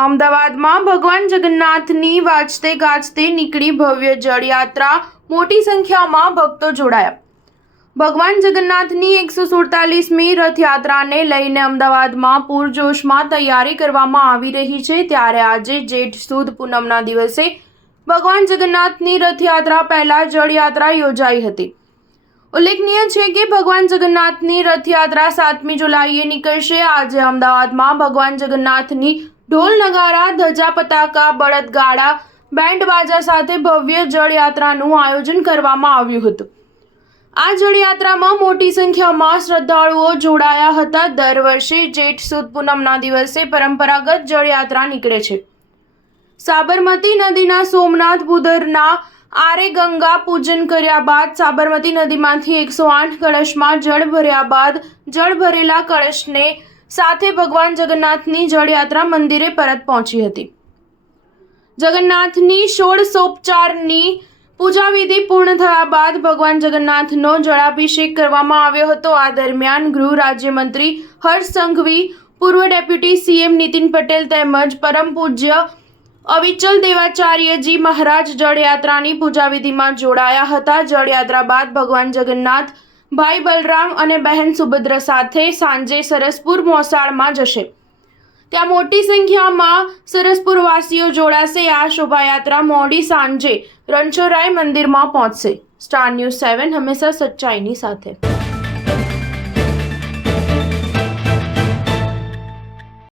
અમદાવાદમાં ભગવાન જગન્નાથની વાજતે ગાજતે નીકળી ભવ્ય જળયાત્રા, મોટી સંખ્યામાં ભક્તો જોડાયા। ભગવાન જગન્નાથની 147મી રથયાત્રાને લઈને અમદાવાદમાં પૂરજોશમાં તૈયારી કરવામાં આવી રહી છે। ત્યારે આજે જેઠ સુદ પૂનમના દિવસે ભગવાન જગન્નાથની રથયાત્રા પહેલા જળયાત્રા યોજાઈ હતી। ઉલ્લેખનીય છે કે ભગવાન જગન્નાથની રથયાત્રા 7મી જુલાઈએ નીકળશે। આજે અમદાવાદમાં ભગવાન જગન્નાથની ઢોલ નગારા, ધજા, પતાકા, બળદગાડા, બેન્ડ બાજા સાથે ભવ્ય જળયાત્રાનું આયોજન કરવામાં આવ્યું હતું। આ જળયાત્રામાં મોટી સંખ્યામાં શ્રદ્ધાળુઓ જોડાયા હતા। દર વર્ષે જેઠ સુદ પૂનમના દિવસે પરંપરાગત જળયાત્રા નીકળે છે। સાબરમતી નદીના સોમનાથ બુધરના આરે ગંગા પૂજન કર્યા બાદ સાબરમતી નદીમાંથી 108 કળશમાં જળ ભર્યા બાદ જળ ભરેલા કળશને સાથે ભગવાન જગન્નાથની જળયાત્રા મંદિરે પરત પહોંચી હતી। જગન્નાથની ષોડશોપચારની પૂજા વિધિ પૂર્ણ થયા બાદ ભગવાન જગન્નાથનો જળાભિષેક કરવામાં આવ્યો હતો। આ દરમિયાન ગૃહ રાજ્યમંત્રી હર્ષ સંઘવી, પૂર્વ ડેપ્યુટી સીએમ નીતિન પટેલ તેમજ પરમ પૂજ્ય અવિચલ દેવાચાર્યજી મહારાજ જળયાત્રાની પૂજા વિધિમાં જોડાયા હતા। જળયાત્રા બાદ ભગવાન જગન્નાથ ભાઈ બલરામ અને બહેન સુભદ્રા સાથે સાંજે સરસપુર મોસાળમાં જશે। ત્યાં મોટી સંખ્યામાં સરસપુરવાસીઓ જોડાશે। આ શોભાયાત્રા મોડી સાંજે રણછોડરાય મંદિરમાં પહોંચશે। સ્ટાર ન્યૂઝ 7 હંમેશા સચ્ચાઈની સાથે।